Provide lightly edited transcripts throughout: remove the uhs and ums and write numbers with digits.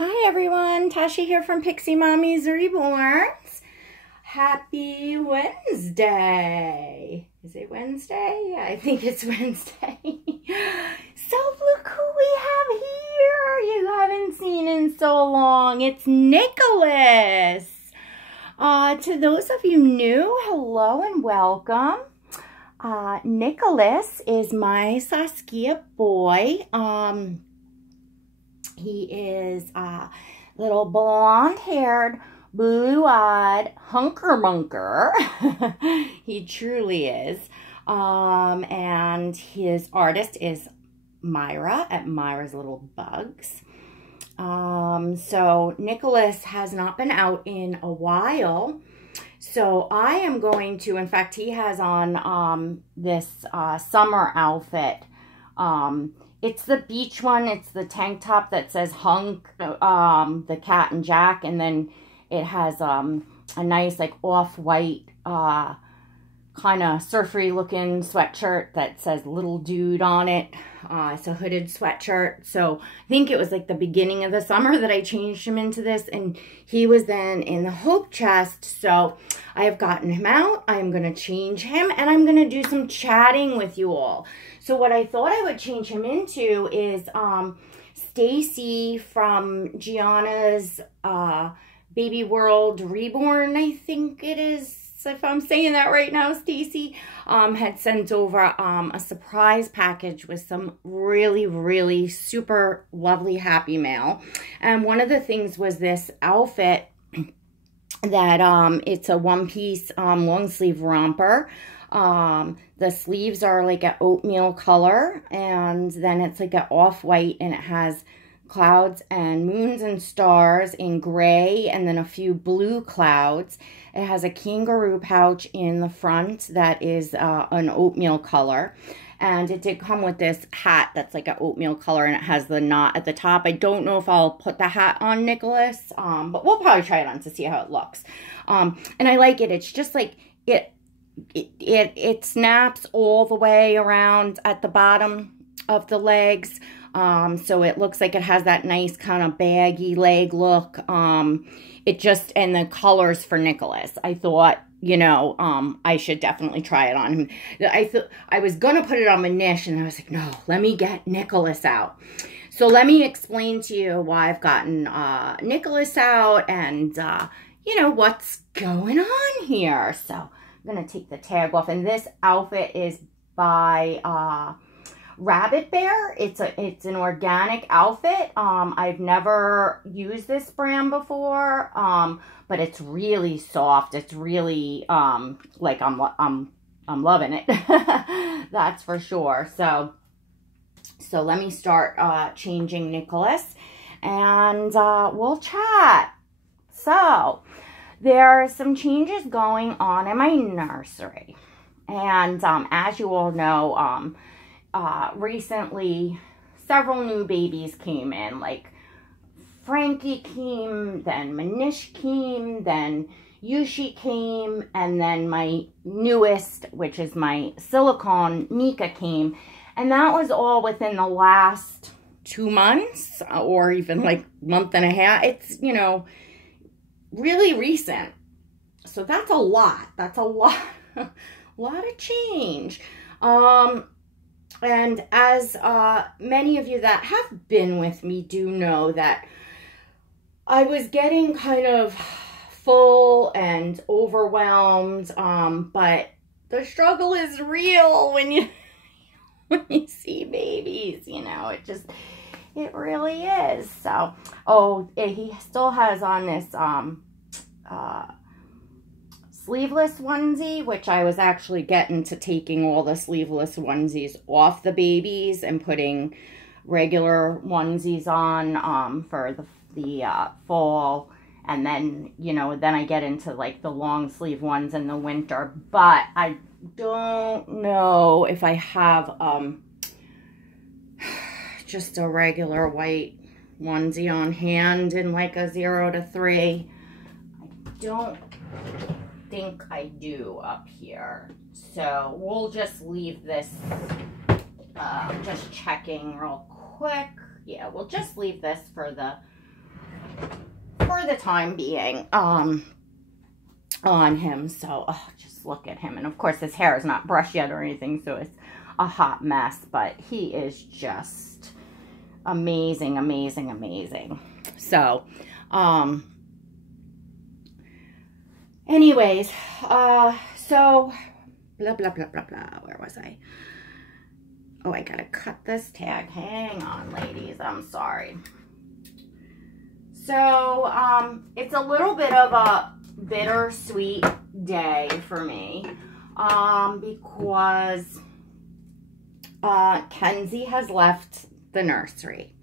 Hi everyone, Tasha here from Pixie Mommy's Reborns. Happy Wednesday. Is it Wednesday? I think it's Wednesday. So look who we have here. You haven't seen in so long. It's Nicholas. To those of you new, hello and welcome. Nicholas is my Saskia boy. He is a little blonde-haired, blue-eyed hunker-munker. He truly is. And his artist is Myra at Myra's Little Bugs. So Nicholas has not been out in a while. So I am going to, in fact, he has on this summer outfit. It's the beach one. It's the tank top that says Hunk, the cat and Jack. And then it has a nice like off-white kind of surfery looking sweatshirt that says Little Dude on it. It's a hooded sweatshirt. So I think it was like the beginning of the summer that I changed him into this. And he was then in the hope chest. So I have gotten him out. I'm going to change him. And I'm going to do some chatting with you all. So what I thought I would change him into is Stacy from Gianna's Baby World Reborn, I think it is. If I'm saying that right now, Stacy had sent over a surprise package with some really, really super lovely Happy Mail. And one of the things was this outfit that it's a one-piece long sleeve romper. The sleeves are like an oatmeal color, and then it's like an off-white, and it has clouds and moons and stars in gray, and then a few blue clouds. It has a kangaroo pouch in the front that is an oatmeal color. And it did come with this hat that's like an oatmeal color, and it has the knot at the top. I don't know if I'll put the hat on Nicholas, but we'll probably try it on to see how it looks. And I like it. It's just like it snaps all the way around at the bottom of the legs. So it looks like it has that nice kind of baggy leg look. It just, and the colors for Nicholas, I thought, you know, I should definitely try it on him. I was going to put it on Manish, and I was like, no, let me get Nicholas out. So let me explain to you why I've gotten Nicholas out and, you know, what's going on here. So I'm going to take the tag off, and this outfit is by Rabbit Bear. It's an organic outfit. I've never used this brand before, but it's really soft. It's really like I'm loving it. That's for sure. So let me start changing Nicholas, and we'll chat. So there are some changes going on in my nursery, and as you all know, recently several new babies came in. Like Frankie came, then Manish came, then Yushi came, and then my newest, which is my silicone, Mika, came. And that was all within the last 2 months, or even like month and a half. It's, you know, really recent. So that's a lot. That's a lot, lot of change. And as many of you that have been with me do know, that I was getting kind of full and overwhelmed, but the struggle is real when you see babies, you know, it really is. So, oh, he still has on this sleeveless onesie, which I was actually getting to taking all the sleeveless onesies off the babies and putting regular onesies on for the fall. And then, you know, then I get into like the long sleeve ones in the winter. But I don't know if I have just a regular white onesie on hand in like a 0 to 3. I don't think I do up here. So we'll just leave this, just checking real quick. Yeah, we'll just leave this for the for the time being on him. So, just look at him. And of course, his hair is not brushed yet or anything, so it's a hot mess. But he is just amazing, amazing, amazing. So, anyways, so, blah, blah, blah, blah, blah. Where was I? Oh, I gotta cut this tag. Hang on, ladies. I'm sorry. So, it's a little bit of a bittersweet day for me, because Kenzie has left the nursery.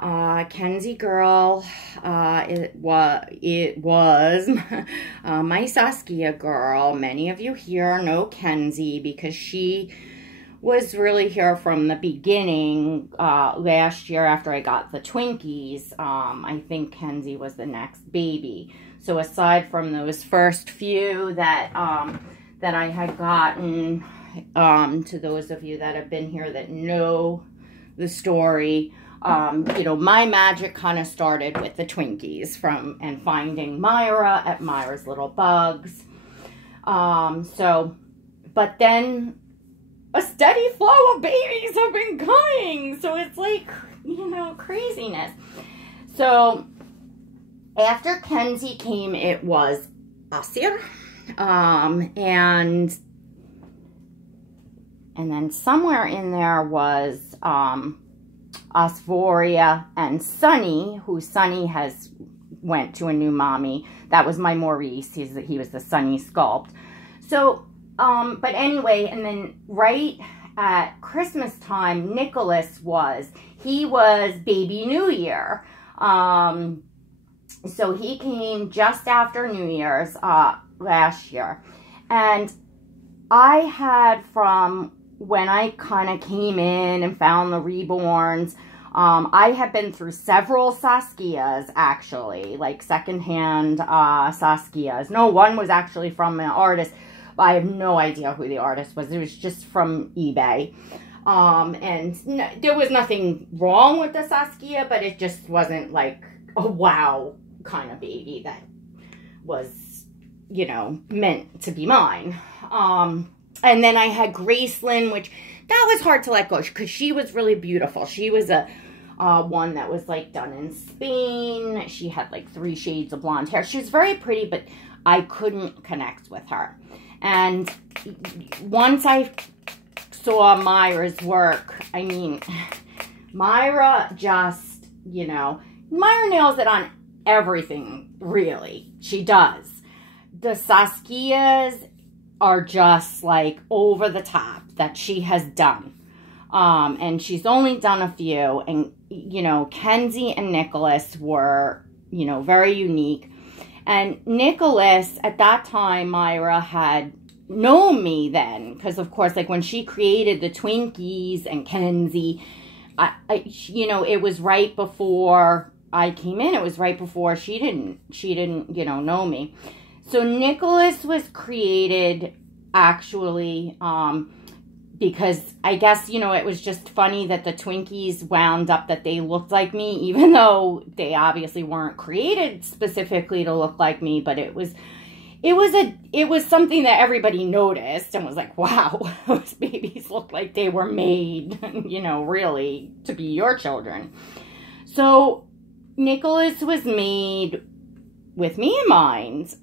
Kenzie girl, it was my Saskia girl. Many of you here know Kenzie because she was really here from the beginning. Last year after I got the Twinkies, I think Kenzie was the next baby. So aside from those first few that that I had gotten, to those of you that have been here that know the story, you know, my magic kind of started with the Twinkies and finding Myra at Myra's Little Bugs. But then a steady flow of babies have been coming. So it's like, you know, craziness. So after Kenzie came, it was Asir. And then somewhere in there was Asvoria and Sunny, who Sunny has went to a new mommy. That was my Maurice. He was the Sunny sculpt. So, but anyway, and then right at Christmas time, Nicholas was baby New Year. So he came just after New Year's last year. And I had, from when I kind of came in and found the Reborns, I had been through several Saskias, actually, like secondhand Saskias. No, one was actually from an artist, but I have no idea who the artist was. It was just from eBay. And no, there was nothing wrong with the Saskia, but it just wasn't like a wow kind of baby that was, you know, meant to be mine. And then I had Gracelyn, which that was hard to let go because she was really beautiful. She was a one that was like done in Spain. She had like 3 shades of blonde hair. She was very pretty, but I couldn't connect with her. And once I saw Myra's work, I mean, Myra just, you know, Myra nails it on everything, really. She does. The Saskias are just like over the top that she has done. And she's only done a few. And, you know, Kenzie and Nicholas were, you know, very unique. And Nicholas, at that time, Myra had known me then. Because, of course, like when she created the Twinkies and Kenzie, you know, it was right before I came in. It was right before she didn't, you know me. So Nicholas was created actually because I guess, you know, it was just funny that the Twinkies wound up that they looked like me, even though they obviously weren't created specifically to look like me. But it was something that everybody noticed and was like, wow, those babies look like they were made, you know, really to be your children. So Nicholas was made with me in mind,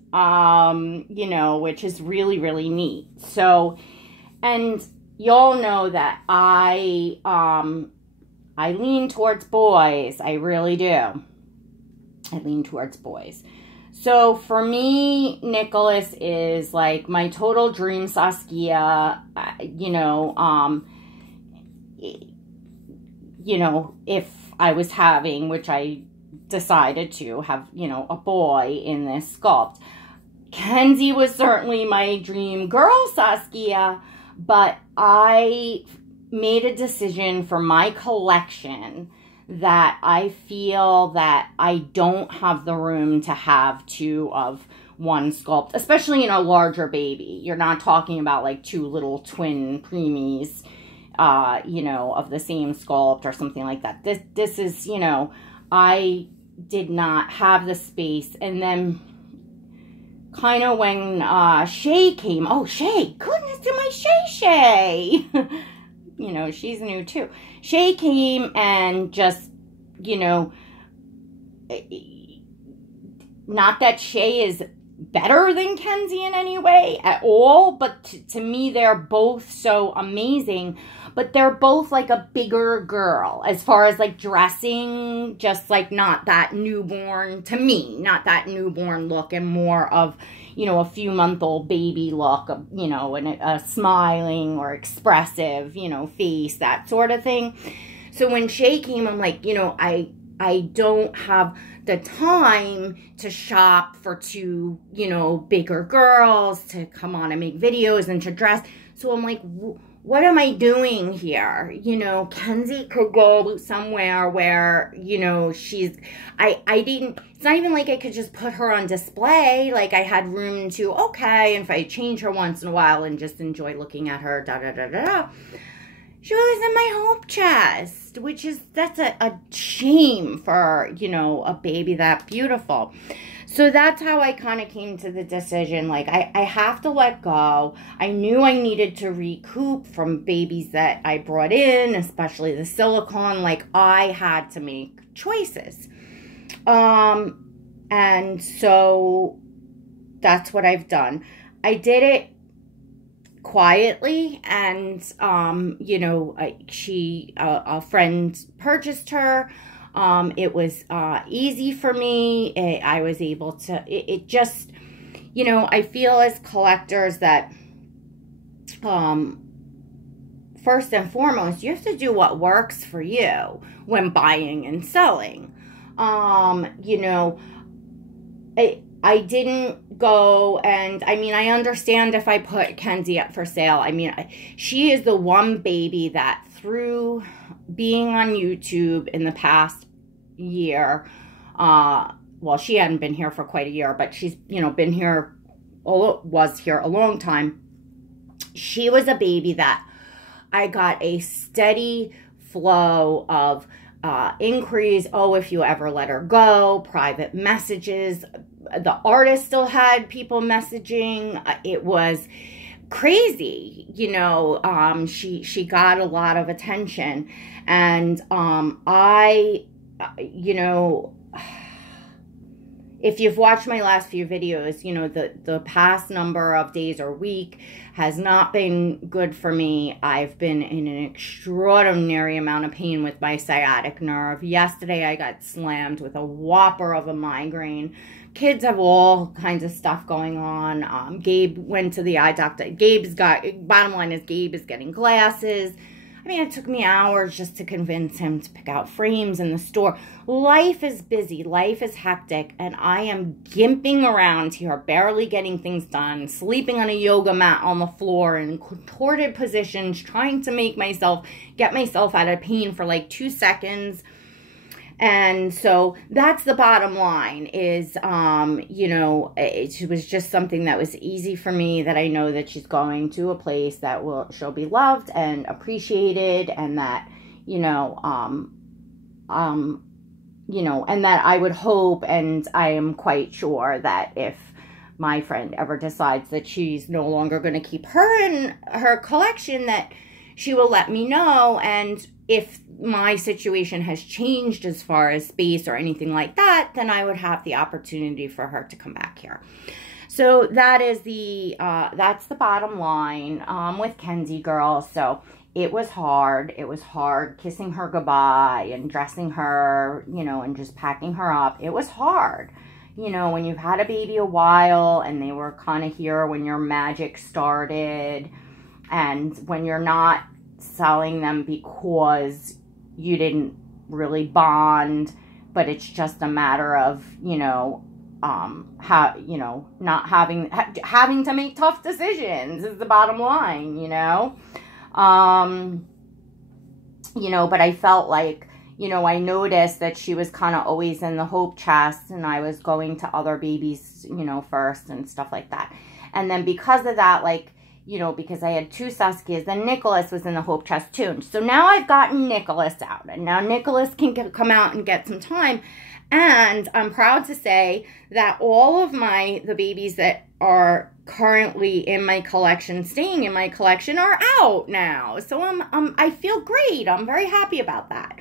you know, which is really, really neat. So, and y'all know that I lean towards boys. I really do. I lean towards boys. So for me, Nicholas is like my total dream Saskia. You know, if I was having, which I decided to have, you know, a boy in this sculpt. Kenzie was certainly my dream girl Saskia, but I made a decision for my collection that I feel that I don't have the room to have 2 of one sculpt, especially in a larger baby. You're not talking about like 2 little twin preemies, you know, of the same sculpt or something like that. This is, you know, did not have the space. And then kind of when Shay came, oh, Shay, goodness to my Shay. You know, she's new too. Shay came and just, you know, not that Shay is better than Kenzie in any way at all, but to me, they're both so amazing. But they're both like a bigger girl as far as like dressing, just like not that newborn, to me, not that newborn look, and more of, you know, a few-month-old baby look, you know, and a smiling or expressive, you know, face, that sort of thing. So when Shay came, I'm like, you know, I don't have the time to shop for two, you know, bigger girls to come on and make videos and to dress. So I'm like, what am I doing here? You know, Kenzie could go somewhere where, you know, it's not even like I could just put her on display. Like I had room to, okay, and if I change her once in a while and just enjoy looking at her, She was in my hope chest, which is, that's a shame for, you know, a baby that beautiful. So that's how I kind of came to the decision, like, I have to let go. I knew I needed to recoup from babies that I brought in, especially the silicone. Like, I had to make choices. And so that's what I've done. I did it quietly, and, you know, a friend purchased her. It was easy for me. I was able to, it just, you know, I feel as collectors that, first and foremost, you have to do what works for you when buying and selling. You know, I didn't go, and I mean, I understand if I put Kenzie up for sale. I mean, she is the one baby that through being on YouTube in the past year, well, she hadn't been here for quite a year, but she's, you know, been here, was here a long time. She was a baby that I got a steady flow of inquiries. Oh, if you ever let her go, private messages. The artist still had people messaging. It was crazy, you know. She got a lot of attention, and you know, if you've watched my last few videos, you know, the past number of days or week has not been good for me. I've been in an extraordinary amount of pain with my sciatic nerve. Yesterday, I got slammed with a whopper of a migraine. Kids have all kinds of stuff going on. Gabe went to the eye doctor. Bottom line is Gabe is getting glasses. I mean, it took me hours just to convince him to pick out frames in the store. Life is busy. Life is hectic. And I am gimping around here, barely getting things done, sleeping on a yoga mat on the floor in contorted positions, trying to get myself out of pain for like 2 seconds. And so that's the bottom line is, you know, it was just something that was easy for me, that I know that she's going to a place that she'll be loved and appreciated, and that, you know, you know, and that I would hope, and I am quite sure that if my friend ever decides that she's no longer going to keep her in her collection, that she will let me know. And if my situation has changed as far as space or anything like that, then I would have the opportunity for her to come back here. So that is that's the bottom line with Kenzie girl. So it was hard. It was hard kissing her goodbye and dressing her, you know, and just packing her up. It was hard. You know, when you've had a baby a while and they were kind of here when your magic started, and when you're not selling them because you didn't really bond, but it's just a matter of, you know, you know, not having to make tough decisions is the bottom line, you know. You know, but I felt like, you know, I noticed that she was kind of always in the hope chest, and I was going to other babies, you know, first and stuff like that. And then because of that, like, you know, because I had 2 Saskias, then Nicholas was in the hope chest too. So now I've gotten Nicholas out, and now Nicholas can come out and get some time. And I'm proud to say that all of the babies that are currently in my collection, staying in my collection, are out now. So I feel great. I'm very happy about that.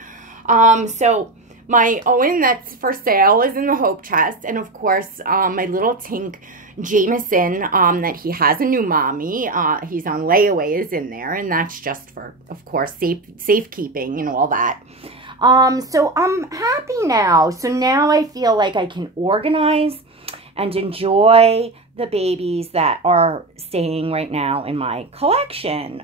So my Owen that's for sale is in the Hope chest. And of course, my little Tink Jameson, that he has a new mommy, he's on layaway, is in there. And that's just for, of course, safekeeping and all that. So I'm happy now. So now I feel like I can organize and enjoy the babies that are staying right now in my collection.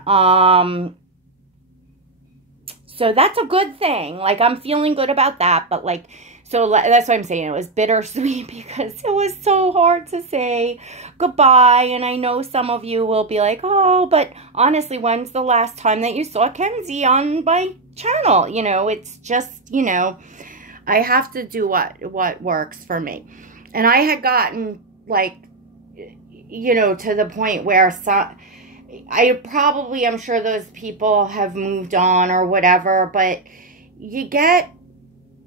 So that's a good thing. Like, I'm feeling good about that. But, like, so that's what I'm saying. It was bittersweet because it was so hard to say goodbye. And I know some of you will be like, oh, but honestly, when's the last time that you saw Kenzie on my channel? You know, it's just, you know, I have to do what works for me. And I had gotten, like, you know, to the point where I'm sure those people have moved on or whatever, but you get,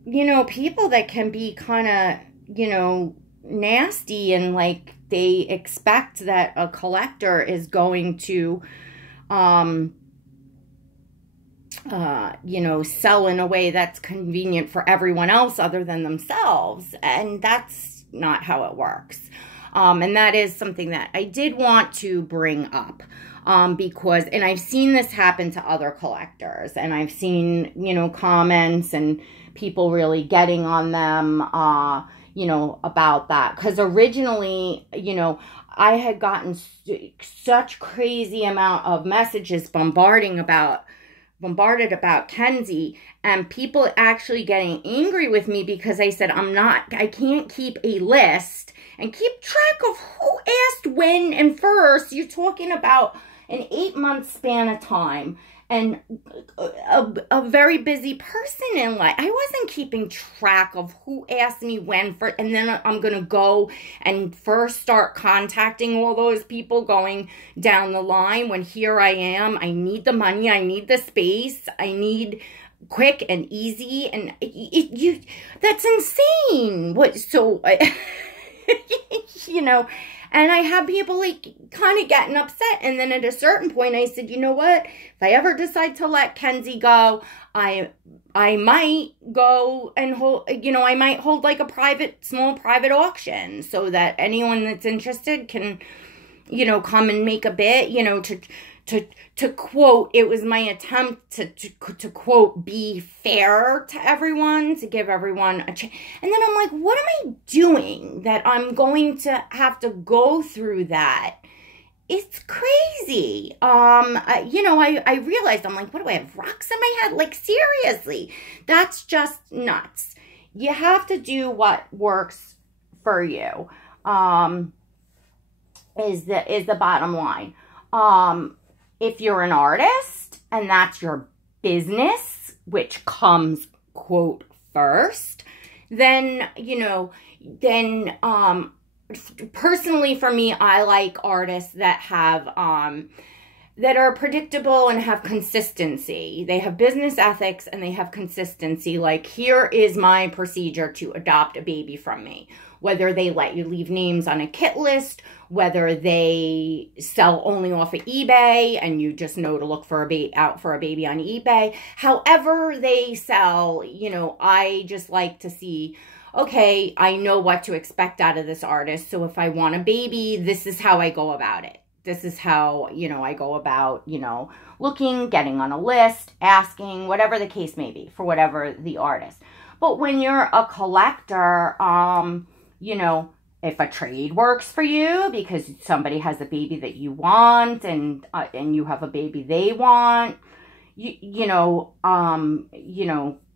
you know, people that can be kind of, you know, nasty, and like they expect that a collector is going to, you know, sell in a way that's convenient for everyone else other than themselves. And that's not how it works. And that is something that I did want to bring up. Because, and I've seen this happen to other collectors, and I've seen, you know, comments and people really getting on them, you know, about that. Because originally, you know, I had gotten such crazy amount of messages bombarded about Kenzie, and people actually getting angry with me because I said I can't keep a list and keep track of who asked when and first. You're talking about an 8-month span of time and a very busy person in life. I wasn't keeping track of who asked me when for, and then I'm going to go and first start contacting all those people going down the line when here I am. I need the money. I need the space. I need quick and easy. And that's insane. You know, and I had people like kind of getting upset. And then at a certain point I said, you know what? If I ever decide to let Kenzie go, I might go and hold, you know, I might hold like a small private auction so that anyone that's interested can, you know, come and make a bid, you know, to quote, it was my attempt to quote, be fair to everyone, to give everyone a chance. And then I'm like, what am I doing that I'm going to have to go through that? It's crazy. You know, I realized, I'm like, what do I have, rocks in my head? Like, seriously, that's just nuts. You have to do what works for you, is the bottom line. If you're an artist and that's your business, which comes, quote, first, then, you know, personally for me, I like artists that have, that are predictable and have consistency. They have business ethics and they have consistency. Like, here is my procedure to adopt a baby from me. Whether they let you leave names on a kit list, whether they sell only off of eBay and you just know to look for out for a baby on eBay. However they sell, you know, I just like to see, okay, I know what to expect out of this artist. So if I want a baby, this is how I go about it. This is how, you know, I go about, you know, looking, getting on a list, asking, whatever the case may be for whatever the artist. But when you're a collector, you know, if a trade works for you because somebody has a baby that you want and you have a baby they want, you know,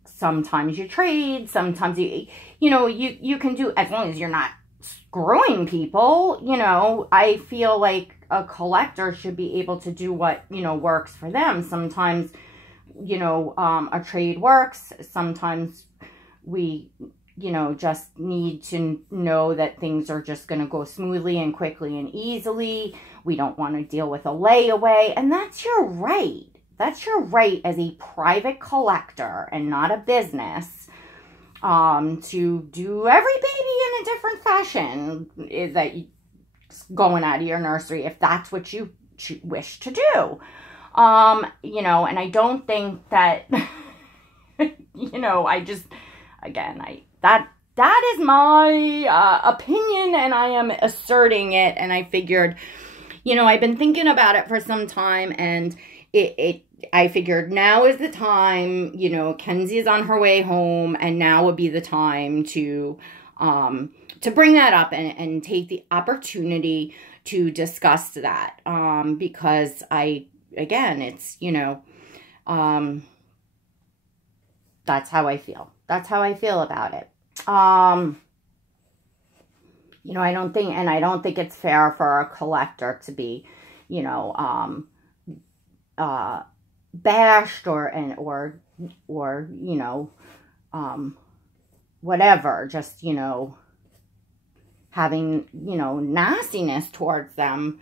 sometimes you trade, sometimes you know, you can do, as long as you're not screwing people, you know. I feel like a collector should be able to do what, you know, works for them. Sometimes, you know, a trade works. Sometimes we, you know, just need to know that things are just going to go smoothly and quickly and easily. We don't want to deal with a layaway. And that's your right. That's your right as a private collector and not a business. to do every baby in a different fashion is that you going out of your nursery if that's what you wish to do. You know, and I don't think that, you know, I just, again, that is my opinion, and I am asserting it, and I figured, you know, I've been thinking about it for some time, and I figured now is the time, you know, Kenzie is on her way home, and now would be the time to bring that up and take the opportunity to discuss that, because again, it's, you know, that's how I feel. That's how I feel about it. You know, I don't think it's fair for a collector to be, you know, bashed or you know, whatever, just, you know, having, you know, nastiness towards them,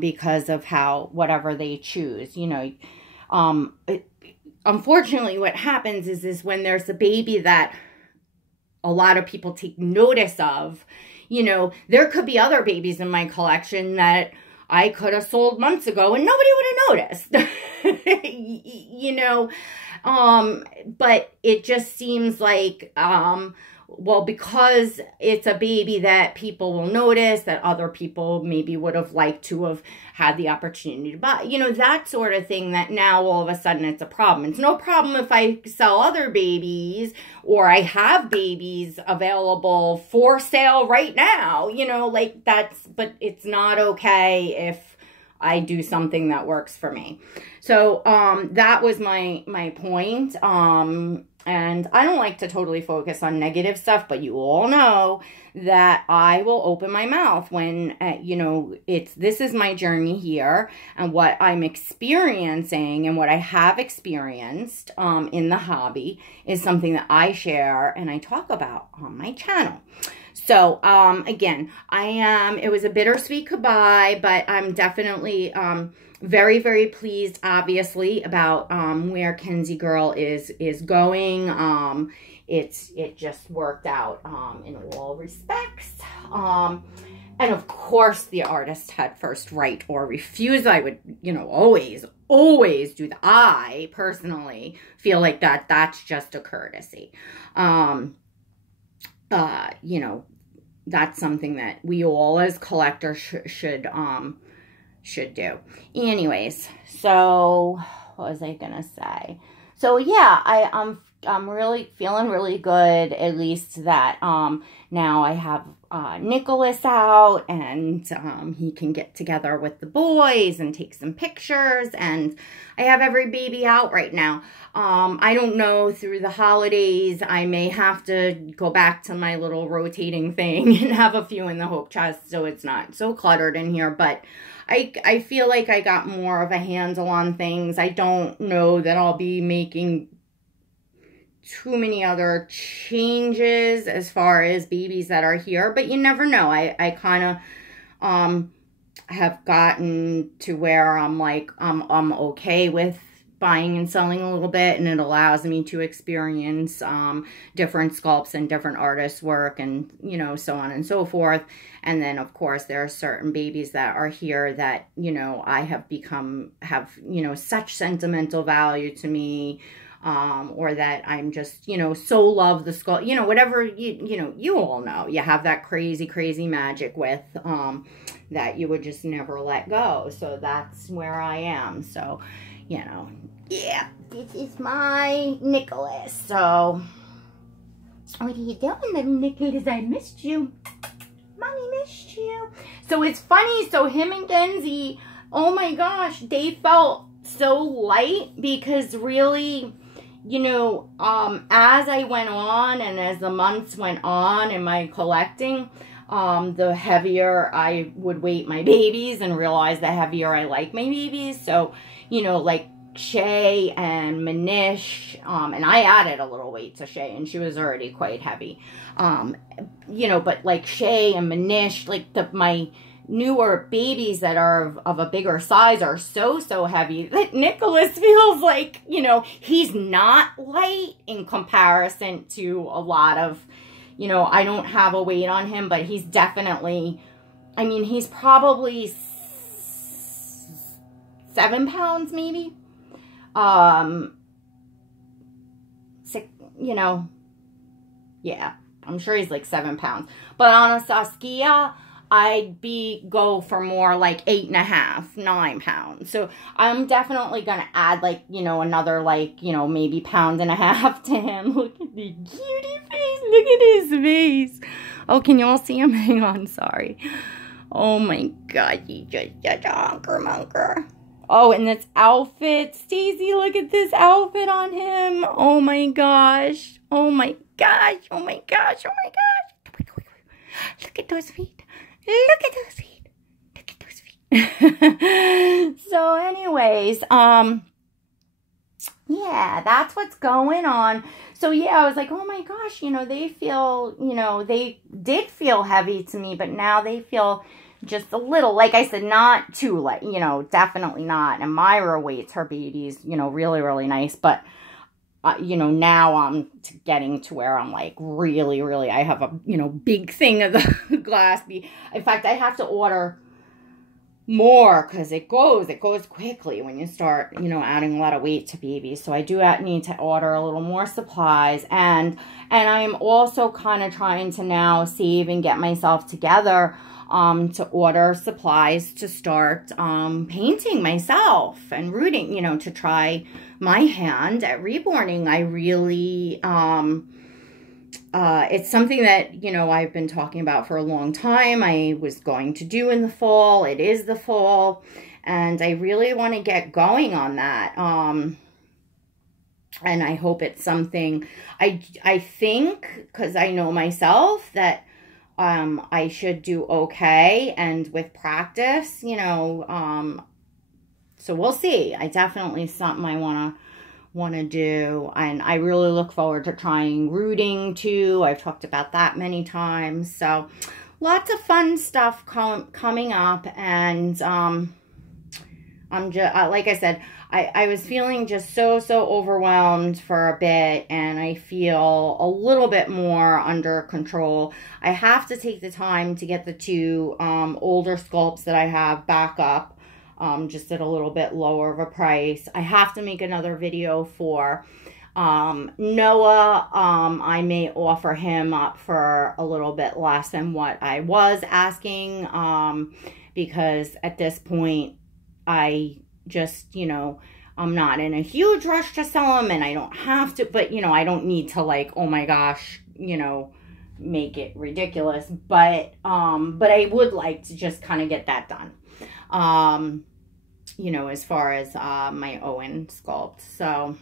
because of whatever they choose, you know. Unfortunately, what happens is when there's a baby that a lot of people take notice of, you know, there could be other babies in my collection that I could have sold months ago and nobody would have noticed, you know. But it just seems like, well, because it's a baby that people will notice, that other people maybe would have liked to have had the opportunity to buy, you know, that sort of thing, that now all of a sudden it's a problem. It's no problem if I sell other babies or I have babies available for sale right now, you know, like but it's not okay if I do something that works for me. So, that was my point. And I don't like to totally focus on negative stuff, but you all know that I will open my mouth when, you know, this is my journey here, and what I'm experiencing and what I have experienced in the hobby is something that I share and I talk about on my channel. So, again, it was a bittersweet goodbye, but I'm definitely, very, very pleased, obviously, about, where Kenzie Girl is going. It just worked out, in all respects. And of course, the artist had first right or refuse. I would, you know, always do that. I personally feel like that's just a courtesy. You know, that's something that we all as collectors should do. Anyways, so what was I gonna say? So yeah, I'm really feeling really good, at least that now I have Nicholas out, and he can get together with the boys and take some pictures, and I have every baby out right now. I don't know, through the holidays I may have to go back to my little rotating thing and have a few in the hope chest so it's not so cluttered in here, but I feel like I got more of a handle on things. I don't know that I'll be making too many other changes as far as babies that are here, but you never know. I kind of have gotten to where I'm like, I'm okay with buying and selling a little bit, and it allows me to experience different sculpts and different artists' work, and, you know, so on and so forth. And then, of course, there are certain babies that are here that, you know, I have you know, such sentimental value to me, or that I'm just, you know, so love the sculpt, you know, whatever, you know, you all know, you have that crazy, crazy magic with, that you would just never let go. So that's where I am. So, you know, yeah, this is my Nicholas. So, what are you doing, little Nicholas? I missed you. Mommy missed you. So it's funny. So him and Kenzie, oh my gosh, they felt so light, because really, you know, as I went on and as the months went on in my collecting, the heavier I would weight my babies, and realize the heavier I like my babies. So, you know, like Shay and Manish, and I added a little weight to Shay, and she was already quite heavy. You know, but like Shay and Manish, like newer babies that are of a bigger size are so heavy that Nicholas feels like, you know, he's not light in comparison to a lot of, you know, I don't have a weight on him, but he's definitely, I mean, he's probably 7 pounds maybe. 6, you know, yeah, I'm sure he's like 7 pounds. But on a Saskia, I'd go for more like 8.5, 9 pounds. So I'm definitely going to add like, you know, another like, you know, maybe 1.5 pounds to him. Look at the cutie face. Look at his face. Oh, can you all see him? Hang on, sorry. Oh my God, he's just such a hunker-munker. Oh, and this outfit. Stacey, look at this outfit on him. Oh my gosh. Oh my gosh. Oh my gosh. Oh my gosh. Look at those feet. Look at those feet. Look at those feet. So anyways, yeah, that's what's going on. So yeah, I was like, oh my gosh, you know, they feel, you know, they did feel heavy to me, but now they feel just a little, like I said, not too light, you know, definitely not. And Myra weights her babies, you know, really, really nice. But, you know, now I'm getting to where I'm like really, really, I have a, you know, big thing of the glass. In fact, I have to order more because it goes quickly when you start, you know, adding a lot of weight to babies. So I do need to order a little more supplies. And I'm also kind of trying to now save and get myself together to order supplies to start painting myself and rooting, you know, to try my hand at reborning. I really, it's something that, you know, I've been talking about for a long time. I was going to do in the fall. It is the fall. And I really want to get going on that. And I hope it's something, I think, because I know myself that I should do okay, and with practice, you know, so we'll see. I definitely something I want to do, and I really look forward to trying rooting too. I've talked about that many times, so lots of fun stuff coming up. And I'm just like I said, I was feeling just so overwhelmed for a bit, and I feel a little bit more under control. I have to take the time to get the 2 older sculpts that I have back up, just at a little bit lower of a price. I have to make another video for Noah. I may offer him up for a little bit less than what I was asking, because at this point, I just, you know, I'm not in a huge rush to sell them, and I don't have to, but, you know, I don't need to, like, oh my gosh, you know, make it ridiculous, but I would like to just kind of get that done, you know, as far as, my Owen sculpt. So,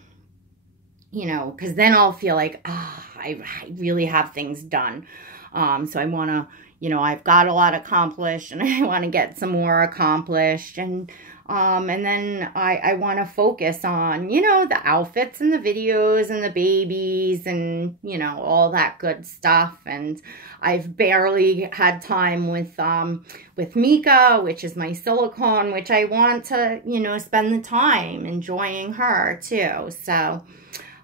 you know, because then I'll feel like, I really have things done. So I want to, you know, I've got a lot accomplished, and I want to get some more accomplished, and then I want to focus on, you know, the outfits and the videos and the babies and, you know, all that good stuff. And I've barely had time with Mika, which is my silicone, which I want to, you know, spend the time enjoying her too. So,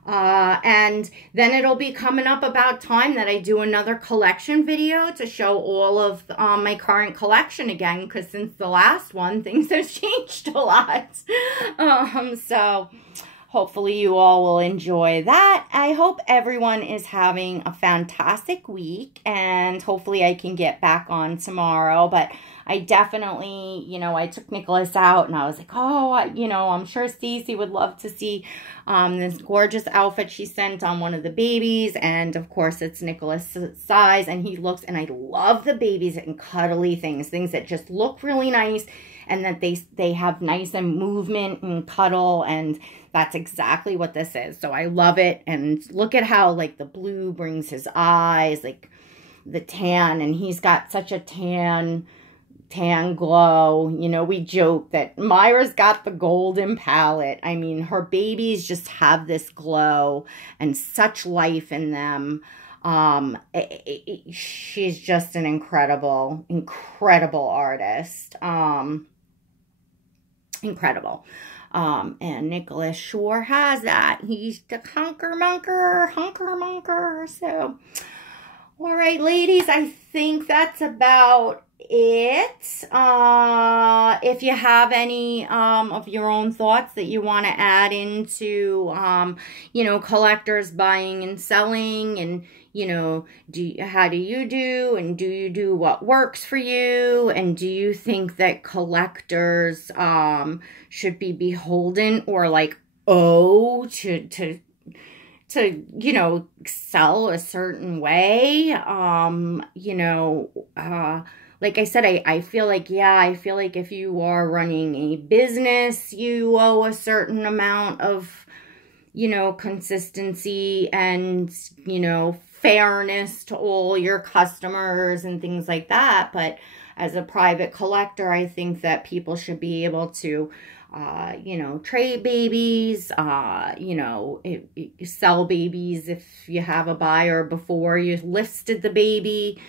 and then it'll be coming up about time that I do another collection video to show all of my current collection again, because since the last one, things have changed a lot. So hopefully you all will enjoy that. I hope everyone is having a fantastic week, and hopefully I can get back on tomorrow. But I definitely, you know, I took Nicholas out, and I was like, oh, you know, I'm sure Stacey would love to see this gorgeous outfit she sent on one of the babies. And of course, it's Nicholas' size, and he looks, and I love the babies and cuddly things that just look really nice, and that they have nice and movement and cuddle, and that's exactly what this is. So I love it. And look at how, like, the blue brings his eyes, like the tan, and he's got such a tan glow. You know, we joke that Myra's got the golden palette. I mean, her babies just have this glow and such life in them. She's just an incredible, incredible artist. Incredible. And Nicholas sure has that. He's the hunker monker. So, all right, ladies, I think that's about it. If you have any of your own thoughts that you want to add into, you know, collectors buying and selling, and, you know, how do you do, and do you do what works for you, and do you think that collectors should be beholden or like to you know, sell a certain way? You know, like I said, I feel like, yeah, I feel like if you are running a business, you owe a certain amount of, you know, consistency and, you know, fairness to all your customers and things like that. But as a private collector, I think that people should be able to, you know, trade babies, you know, sell babies if you have a buyer before you listed the baby.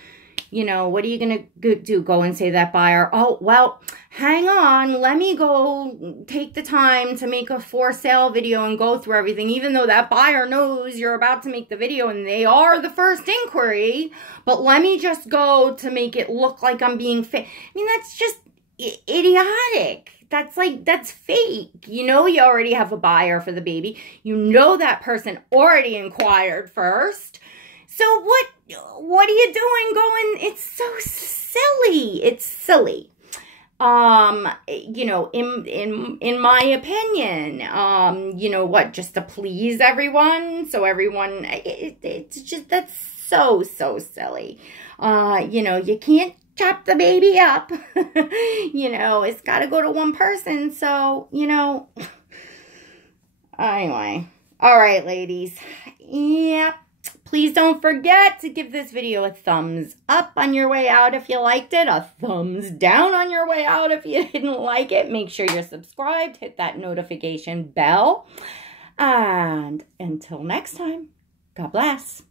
You know, what are you going to do? Go and say to that buyer, oh, well, hang on, let me go take the time to make a for sale video and go through everything, even though that buyer knows you're about to make the video and they are the first inquiry, but let me just go to make it look like I'm being fake. I mean, that's just idiotic. That's fake. You know, you already have a buyer for the baby. You know that person already inquired first. So what are you doing going, it's so silly. It's silly. You know, in my opinion, you know what, just to please everyone. So everyone, it's just, that's so silly. You know, you can't chop the baby up. You know, it's got to go to one person. So, you know, anyway. All right, ladies. Yeah. Please don't forget to give this video a thumbs up on your way out if you liked it, a thumbs down on your way out if you didn't like it. Make sure you're subscribed, hit that notification bell. And until next time, God bless.